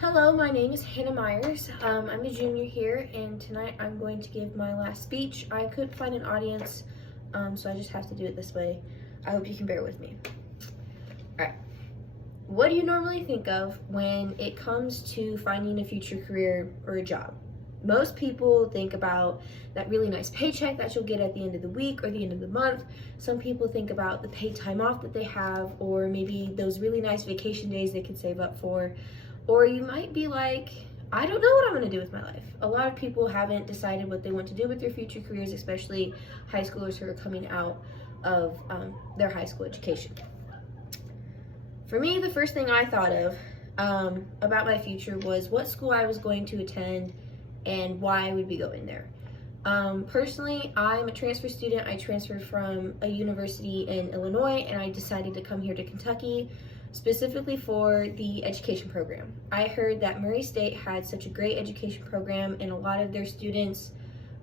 Hello, my name is Hannah Myers. I'm a junior here, and tonight I'm going to give my last speech. I could find an audience, so I just have to do it this way. I hope you can bear with me. Alright, what do you normally think of when it comes to finding a future career or a job? Most people think about that really nice paycheck that you'll get at the end of the week or the end of the month. Some people think about the paid time off that they have, or maybe those really nice vacation days they could save up for. Or you might be like, I don't know what I'm gonna do with my life. A lot of people haven't decided what they want to do with their future careers, especially high schoolers who are coming out of their high school education. For me, the first thing I thought of about my future was what school I was going to attend and why I would be going there. Personally, I'm a transfer student. I transferred from a university in Illinois, and I decided to come here to Kentucky specifically for the education program. I heard that Murray State had such a great education program, and a lot of their students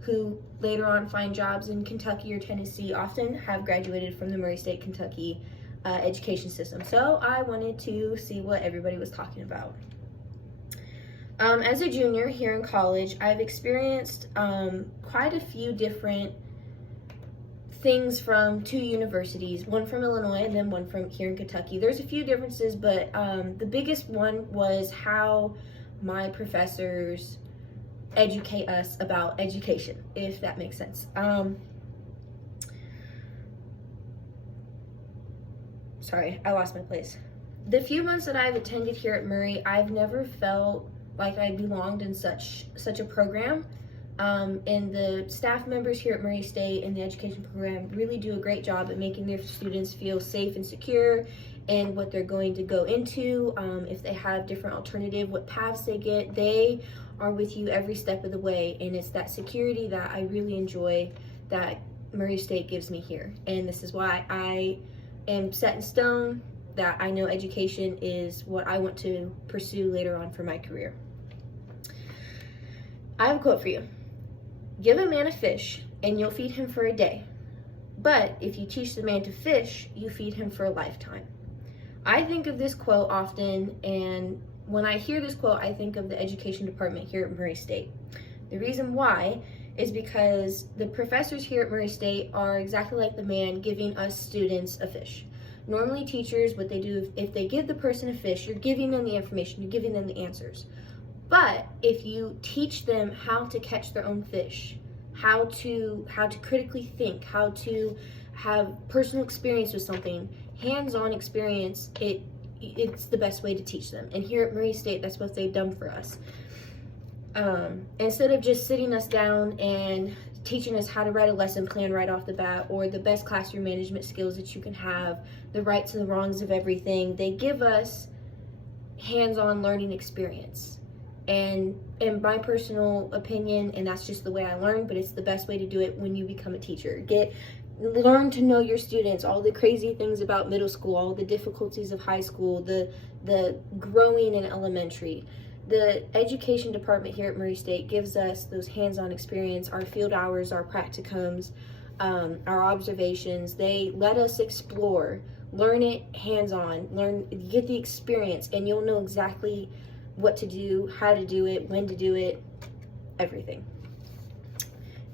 who later on find jobs in Kentucky or Tennessee often have graduated from the Murray State, Kentucky education system. So I wanted to see what everybody was talking about. As a junior here in college, I've experienced quite a few different things from two universities, one from Illinois and then one from here in Kentucky. There's a few differences, but the biggest one was how my professors educate us about education, if that makes sense. Sorry, I lost my place. The few months that I've attended here at Murray, I've never felt like I belonged in such a program. And the staff members here at Murray State and the education program really do a great job at making their students feel safe and secure in what they're going to go into. If they have different alternative, what paths they get, they are with you every step of the way. And it's that security that I really enjoy that Murray State gives me here. And this is why I am set in stone that I know education is what I want to pursue later on for my career. I have a quote for you. Give a man a fish, and you'll feed him for a day. But if you teach the man to fish, you feed him for a lifetime. I think of this quote often, and when I hear this quote, I think of the education department here at Murray State. The reason why is because the professors here at Murray State are exactly like the man giving us students a fish. Normally teachers, what they do, if they give the person a fish, you're giving them the information, you're giving them the answers. But if you teach them how to catch their own fish, how to critically think, how to have personal experience with something, hands-on experience, it's the best way to teach them. And here at Murray State, that's what they've done for us. Instead of just sitting us down and teaching us how to write a lesson plan right off the bat, or the best classroom management skills that you can have, the rights and the wrongs of everything, they give us hands-on learning experience. And in my personal opinion, and that's just the way I learn, but it's the best way to do it when you become a teacher. Learn to know your students, all the crazy things about middle school, all the difficulties of high school, the growing in elementary. The education department here at Murray State gives us those hands-on experience, our field hours, our practicums, our observations. They let us explore, learn it hands-on, get the experience, and you'll know exactly what to do, how to do it, when to do it, everything.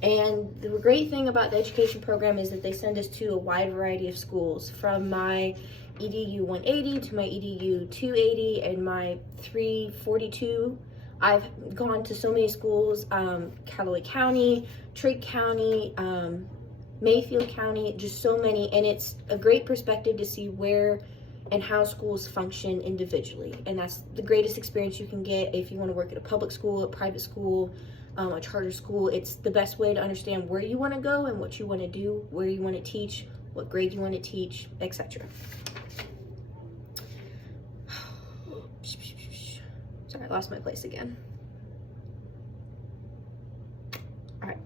And the great thing about the education program is that they send us to a wide variety of schools, from my EDU 180 to my EDU 280 and my 342. I've gone to so many schools, Callaway County, Trigg County, Mayfield County, just so many, and it's a great perspective to see where and how schools function individually. And that's the greatest experience you can get if you want to work at a public school, a private school, a charter school. It's the best way to understand where you want to go and what you want to do, where you want to teach, what grade you want to teach, etc. Sorry, I lost my place again. All right.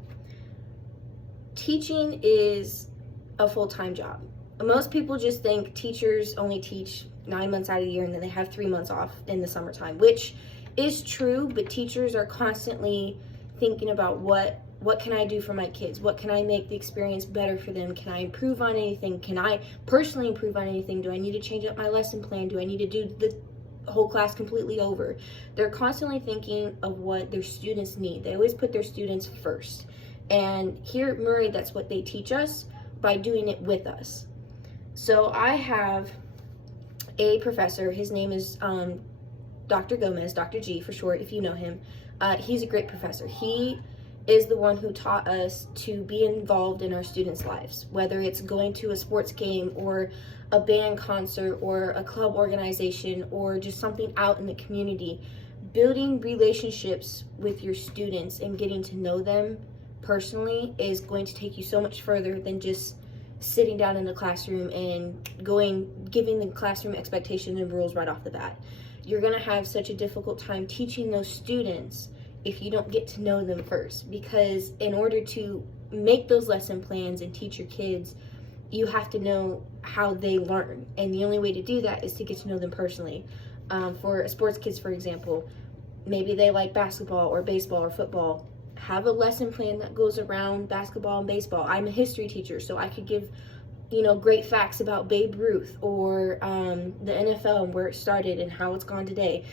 Teaching is a full-time job. Most people just think teachers only teach 9 months out of the year and then they have 3 months off in the summertime, which is true, but teachers are constantly thinking about what can I do for my kids? What can I make the experience better for them? Can I improve on anything? Can I personally improve on anything? Do I need to change up my lesson plan? Do I need to do whole class completely over. They're constantly thinking of what their students need. They always put their students first. And here at Murray, that's what they teach us by doing it with us. So I have a professor, his name is Dr. Gomez, Dr. G for short, if you know him. He's a great professor. He is the one who taught us to be involved in our students' lives, whether it's going to a sports game or a band concert or a club organization or just something out in the community. Building relationships with your students and getting to know them personally is going to take you so much further than just sitting down in the classroom and giving the classroom expectations and rules right off the bat. You're going to have such a difficult time teaching those students if you don't get to know them first, because in order to make those lesson plans and teach your kids, you have to know how they learn, and the only way to do that is to get to know them personally. For sports kids, for example, maybe they like basketball or baseball or football. Have a lesson plan that goes around basketball and baseball. I'm a history teacher, so I could give great facts about Babe Ruth or the NFL and where it started and how it's gone today.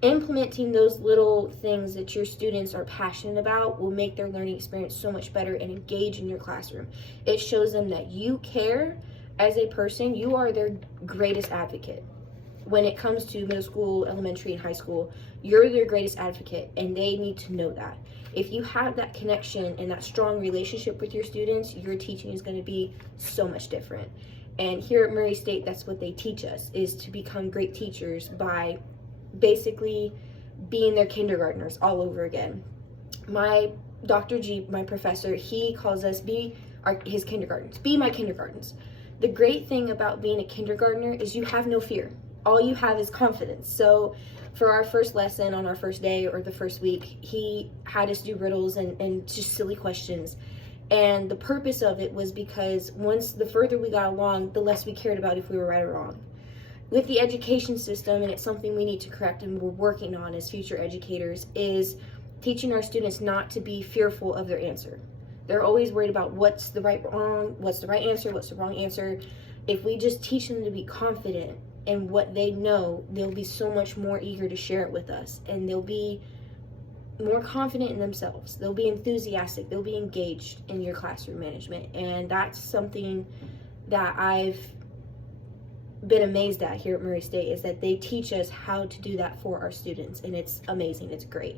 Implementing those little things that your students are passionate about will make their learning experience so much better and engage in your classroom. It shows them that you care as a person. You are their greatest advocate. When it comes to middle school, elementary, and high school, you're their greatest advocate, and they need to know that. If you have that connection and that strong relationship with your students, your teaching is going to be so much different. And here at Murray State, that's what they teach us, is to become great teachers by basically being their kindergartners all over again. My Dr. G, my professor, he calls us his kindergartens. Be my kindergartens. The great thing about being a kindergartner is you have no fear. All you have is confidence. So for our first lesson on our first day or the first week, he had us do riddles and just silly questions. And the purpose of it was because the further we got along, the less we cared about if we were right or wrong. With the education system, and it's something we need to correct and we're working on as future educators, is teaching our students not to be fearful of their answer. They're always worried about what's the right answer, what's the wrong answer. If we just teach them to be confident in what they know, they'll be so much more eager to share it with us, and they'll be more confident in themselves. They'll be enthusiastic. They'll be engaged in your classroom management, and that's something that I've been amazed at here at Murray State, is that they teach us how to do that for our students, and it's amazing. It's great.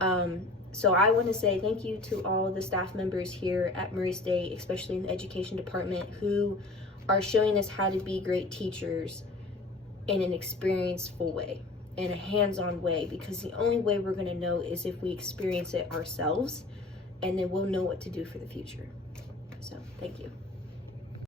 So I want to say thank you to all the staff members here at Murray State, especially in the education department, who are showing us how to be great teachers in an experienceful way, in a hands-on way, because the only way we're going to know is if we experience it ourselves, and then we'll know what to do for the future. So thank you.